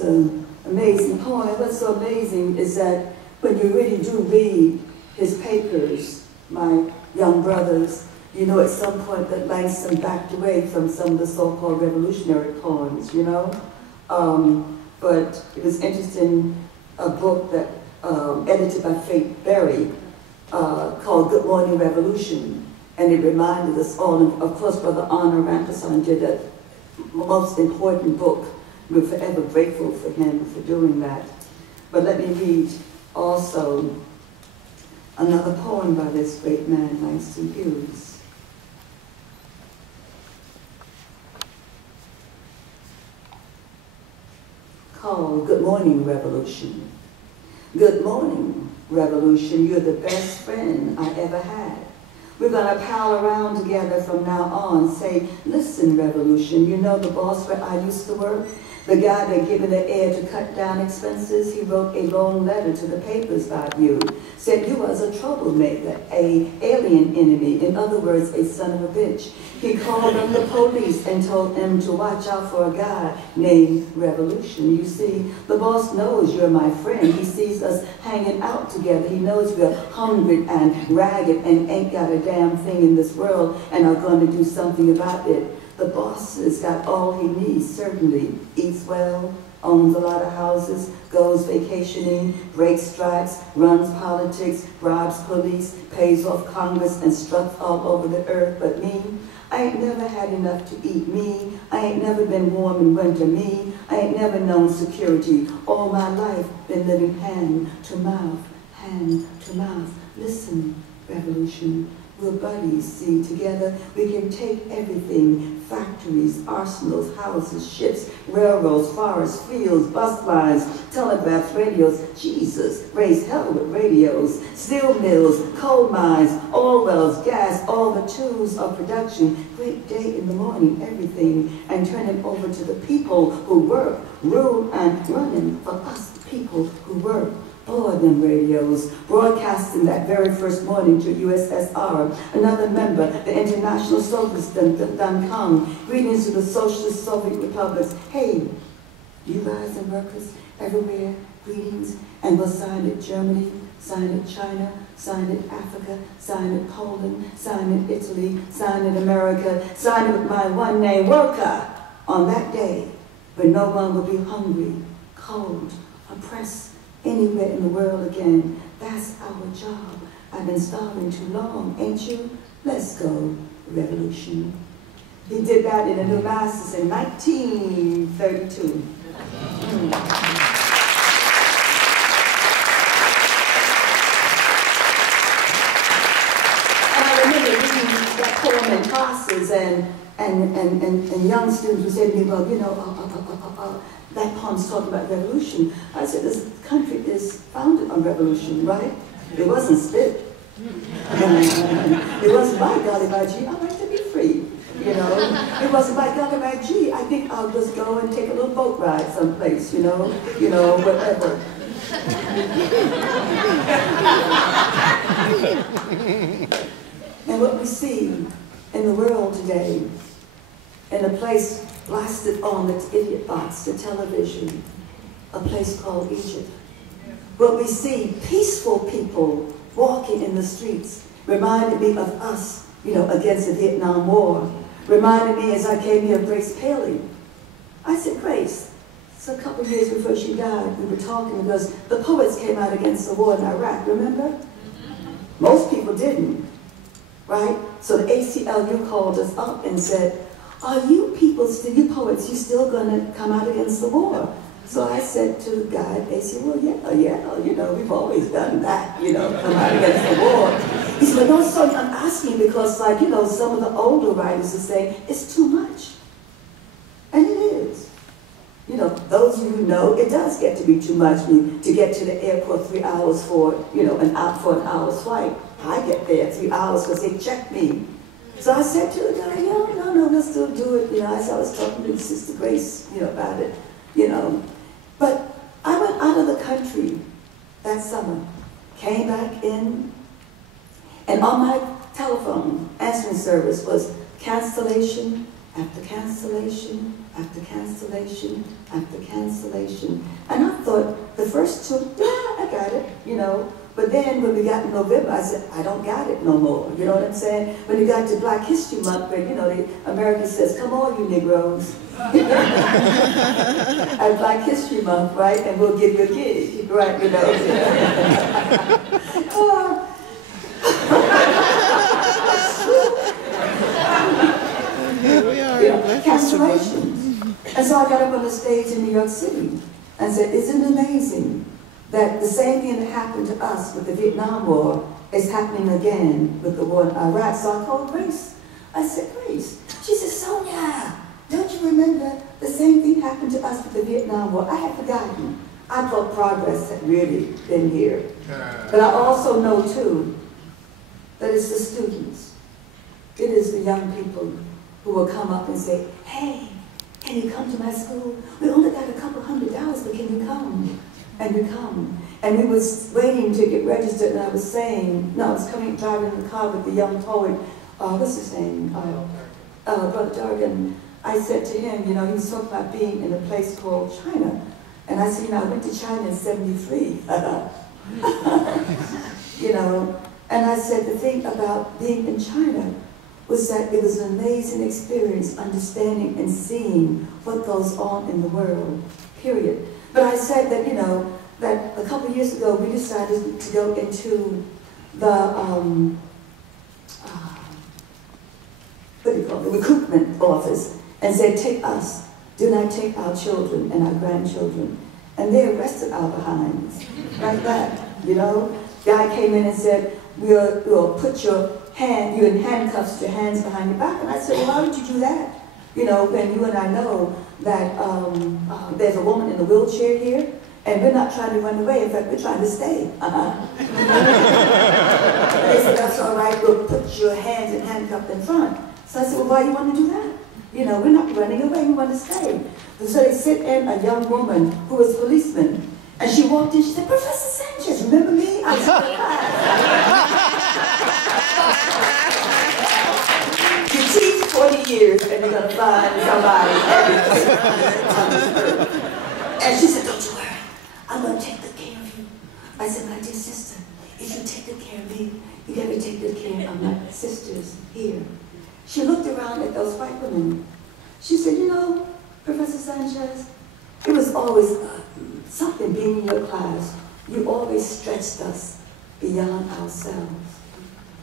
It's an amazing poem. And what's so amazing is that when you really do read his papers, my young brothers, you know at some point that Langston backed away from some of the so-called revolutionary poems, you know? But it was interesting, a book that edited by Faith Berry called Good Morning Revolution. And it reminded us all, and of course Brother Honor Rampison did a most important book. We're forever grateful for him for doing that. But let me read also another poem by this great man, Langston Hughes. Called Good Morning Revolution. Good morning, Revolution, you're the best friend I ever had. We're gonna pal around together from now on. Say, listen, Revolution, you know the boss where I used to work? The guy that gave me the air to cut down expenses, he wrote a long letter to the papers about you. Said you was a troublemaker, a alien enemy, in other words, a son of a bitch. He called up the police and told them to watch out for a guy named Revolution. You see, the boss knows you're my friend. He sees us hanging out together. He knows we're hungry and ragged and ain't got a damn thing in this world and are going to do something about it. The boss has got all he needs, certainly. Eats well, owns a lot of houses, goes vacationing, breaks strikes, runs politics, bribes police, pays off Congress, and struts all over the earth. But me, I ain't never had enough to eat. Me, I ain't never been warm in winter. Me, I ain't never known security. All my life been living hand to mouth, hand to mouth. Listen, Revolution. We're buddies, see, together we can take everything, factories, arsenals, houses, ships, railroads, forests, fields, bus lines, telegraphs, radios, Jesus, raise hell with radios, steel mills, coal mines, oil wells, gas, all the tools of production, great day in the morning, everything, and turn it over to the people who work, rule, and running for us, the people who work. Board them radios, broadcasting that very first morning to USSR, another member, the International Socialist done come, greetings to the Socialist Soviet Republics. Hey, you guys and workers everywhere, greetings, and we'll sign it Germany, sign it China, sign it Africa, sign it Poland, sign it Italy, sign it America, sign it with my one name, worker, on that day when no one will be hungry, cold, oppressed, anywhere in the world again. That's our job. I've been starving too long, ain't you? Let's go, Revolution. He did that in a New Masters in 1932. And I remember reading that poem in classes, and young students would say to me, well, you know, that poem's talking about revolution. I said, this country is founded on revolution, right? It wasn't spit. It wasn't by golly by gee, I like to be free. You know, it wasn't by golly by gee, I think I'll just go and take a little boat ride someplace, you know, whatever. And what we see in the world today, in a place blasted on its idiot box, the television, a place called Egypt. What we see, peaceful people walking in the streets, reminded me of us, you know, against the Vietnam War. Reminded me as I came here of Grace Paley. I said, Grace, so a couple of years before she died, we were talking because the poets came out against the war in Iraq, remember? Most people didn't, right? So the ACLU called us up and said, are you people, you poets, you still gonna come out against the war? So I said to the guy at ACLU, well, yeah, you know, we've always done that, you know, come out against the war. He said, well, no, Sonia, I'm asking because, like, you know, some of the older writers are saying it's too much. And it is. You know, those of you who know, it does get to be too much to get to the airport 3 hours for, you know, an hour's flight. I get there 3 hours because they check me. So I said to the guy, no, we'll still do it. You know, as I was talking to Sister Grace, you know, about it, you know. But I went out of the country that summer, came back in, and on my telephone answering service was cancellation, after cancellation, after cancellation, after cancellation. And I thought the first two, yeah, I got it, you know. But then when we got in November, I said, I don't got it no more. You know what I'm saying? When you got to Black History Month, where, you know, America says, come on, you Negroes. At Black History Month, right? And we'll give you a gig, right? You know. Here we are, cancellations. And so I got up on the stage in New York City and said, isn't it amazing that the same thing that happened to us with the Vietnam War is happening again with the war in Iraq? So I called Grace. I said, Grace. She said, Sonia, don't you remember the same thing happened to us with the Vietnam War? I had forgotten. I thought progress had really been here. But I also know, too, that it's the students. It is the young people who will come up and say, hey, can you come to my school? We only got a couple $100, but can you come? And you come. And we was waiting to get registered, and I was saying, no, I was driving in the car with the young poet, what's his name? Brother Dargan. I said to him, you know, he was talking about being in a place called China. And I said, you know, I went to China in '73. You know, and I said the thing about being in China was that it was an amazing experience, understanding and seeing what goes on in the world, period. But I said that, you know, that a couple of years ago we decided to go into the, what do you call it, the recruitment office and said, take us, do not take our children and our grandchildren. And they arrested our behinds, like that, you know. Guy came in and said, we'll put you in handcuffs, your hands behind your back. And I said, well, why would you do that? You know, when you and I know that there's a woman in a wheelchair here, and we're not trying to run away. In fact, we're trying to stay. They said, that's all right, we'll put your hands in handcuffs in front. So I said, well, why do you want to do that? You know, we're not running away, we want to stay. So they sent in a young woman who was a policeman, and she walked in, she said, Professor Sanchez, remember me? I said, you teach 40 years, and you're going to find somebody. And she said, don't you worry, I'm going to take good care of you. I said, my dear sister, if you take good care of me, you got to take good care of my sisters here. She looked around at those white women. She said, you know, Professor Sanchez, it was always something being in your class. You always stretched us beyond ourselves.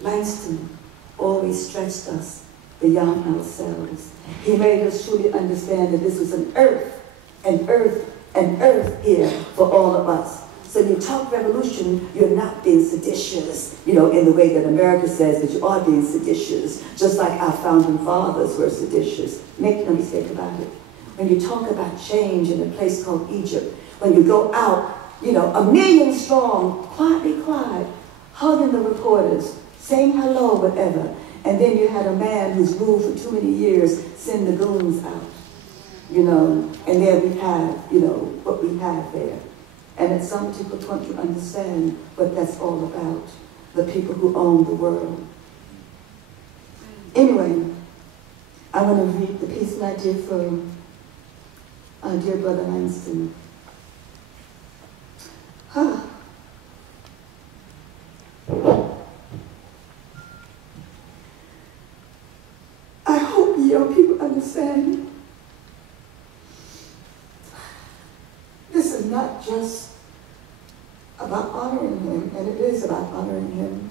Langston always stretched us beyond ourselves. He made us truly understand that this was an earth here for all of us. So when you talk revolution, you're not being seditious, you know, in the way that America says that you are being seditious, just like our founding fathers were seditious. Make no mistake about it. When you talk about change in a place called Egypt, when you go out, you know, 1 million strong, quietly quiet, hugging the reporters, saying hello, whatever, and then you had a man who's ruled for too many years send the goons out, you know, and there we have, you know, what we have there. And at some particular point you understand what that's all about, the people who own the world. Anyway, I want to read the piece that I did for our dear brother Langston. I hope you young people understand. This is not just about honoring him, and it is about honoring him,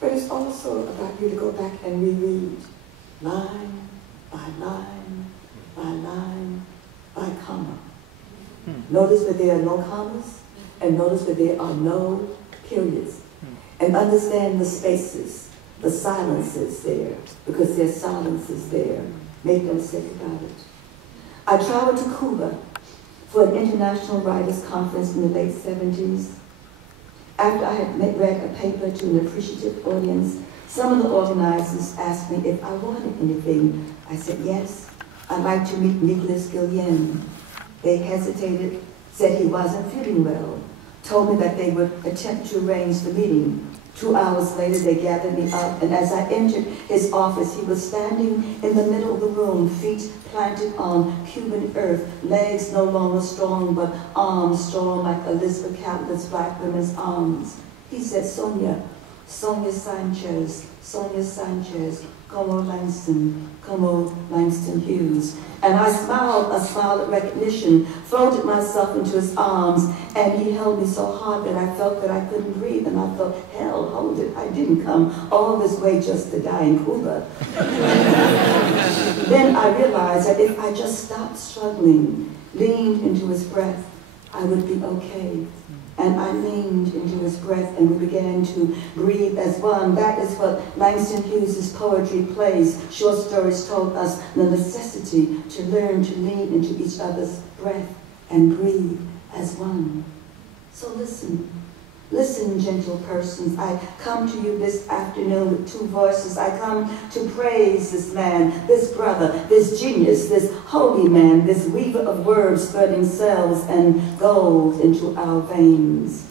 but it's also about you to go back and reread line by line by line by comma. Notice that there are no commas, and notice that there are no periods. And understand the spaces, the silences there, because there's silences there. Make no mistake about it. I traveled to Cuba for an international writers' conference in the late 70s. After I had read a paper to an appreciative audience, some of the organizers asked me if I wanted anything. I said, yes, I'd like to meet Nicholas Guillen. They hesitated, said he wasn't feeling well, told me that they would attempt to arrange the meeting 2 hours later, they gathered me up, and as I entered his office, he was standing in the middle of the room, feet planted on Cuban earth, legs no longer strong, but arms strong like Elizabeth Catlett's black women's arms. He said, Sonia Sanchez, como Langston Hughes. And I smiled a smile of recognition, folded myself into his arms, and he held me so hard that I felt that I couldn't breathe. And I thought, hell, hold it, I didn't come all this way just to die in Cuba. Then I realized that if I just stopped struggling, leaned into his breath, I would be okay. And I leaned into his breath, and we began to breathe as one. That is what Langston Hughes' poetry plays. Short stories told us the necessity to learn to lean into each other's breath and breathe as one. So listen. Listen, gentle persons, I come to you this afternoon with two voices. I come to praise this man, this brother, this genius, this holy man, this weaver of words spreading cells and gold into our veins.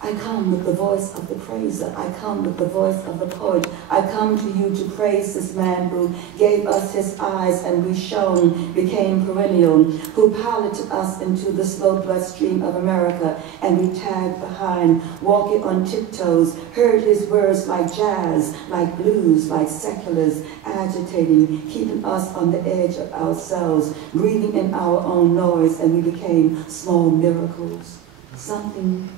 I come with the voice of the praiser. I come with the voice of the poet. I come to you to praise this man who gave us his eyes and we shone, became perennial, who piloted us into the slow bloodstream of America, and we tagged behind, walking on tiptoes, heard his words like jazz, like blues, like seculars, agitating, keeping us on the edge of ourselves, breathing in our own noise, and we became small miracles. Something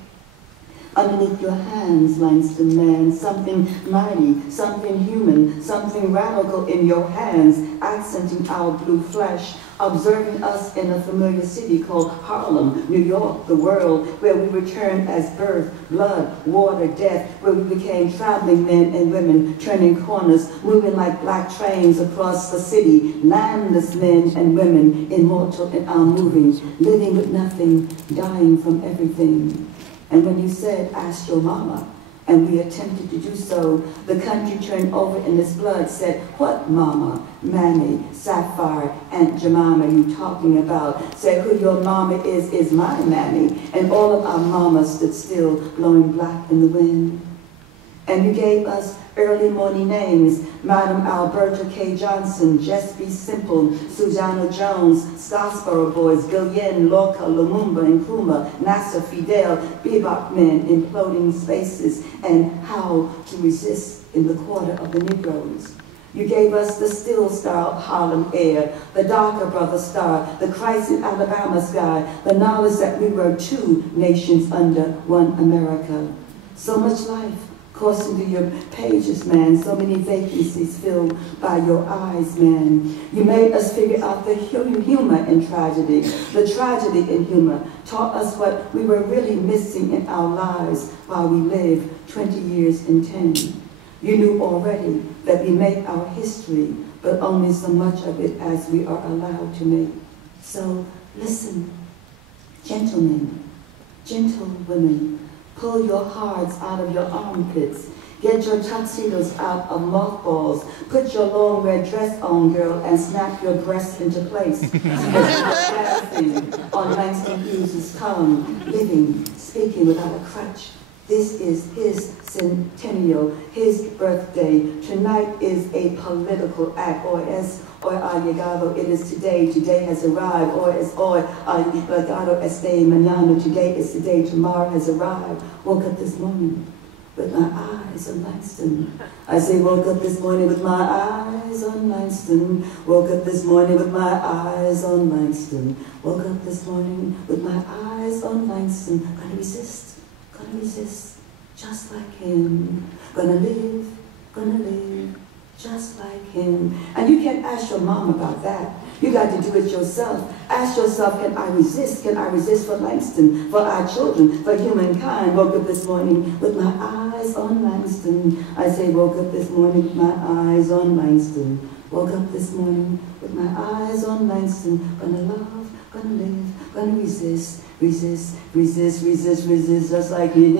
underneath your hands, Langston man, something mighty, something human, something radical in your hands, accenting our blue flesh, observing us in a familiar city called Harlem, New York, the world, where we returned as birth, blood, water, death, where we became traveling men and women, turning corners, moving like black trains across the city, landless men and women, immortal in our moving, living with nothing, dying from everything. And when you said, ask your mama, and we attempted to do so, the country turned over in its blood, said, what mama, Mammy, Sapphire, Aunt Jemima you talking about? Said, who your mama is my mammy. And all of our mamas stood still, blowing black in the wind. And you gave us early morning names, Madam Alberta K. Johnson, Just Be Simple, Susanna Jones, Scottsboro Boys, Gillian, Lorca, Lumumba, Nkrumah, Nasser, Fidel, Bebop Men, Imploding Spaces, and How to Resist in the Quarter of the Negroes. You gave us the still star of Harlem air, the darker brother star, the Christ in Alabama sky, the knowledge that we were two nations under one America. So much life coursing through your pages, man, so many vacancies filled by your eyes, man. You made us figure out the humor in tragedy, the tragedy in humor, taught us what we were really missing in our lives while we lived 20 years in 10. You knew already that we make our history, but only so much of it as we are allowed to make. So listen, gentlemen, gentle women, pull your hearts out of your armpits. Get your tuxedos out of mothballs. Put your long red dress on, girl, and snap your breasts into place. Dancing on Langston Hughes' tongue, living, speaking without a crutch. This is his centennial, his birthday. Tonight is a political act, or ha llegado, it is today, today has arrived, or ha llegado este mañana, today is today, tomorrow has arrived. Woke up this morning with my eyes on Langston. I say, woke up this morning with my eyes on Langston. Woke up this morning with my eyes on Langston. Woke up this morning with my eyes on Langston. Gonna resist, just like him. Gonna live, just like him. And you can't ask your mom about that. You got to do it yourself. Ask yourself, can I resist? Can I resist for Langston, for our children, for humankind? Woke up this morning with my eyes on Langston. I say, woke up this morning with my eyes on Langston. Woke up this morning with my eyes on Langston. Gonna love, gonna live, Gonna resist, resist, resist, resist, resist, just like him.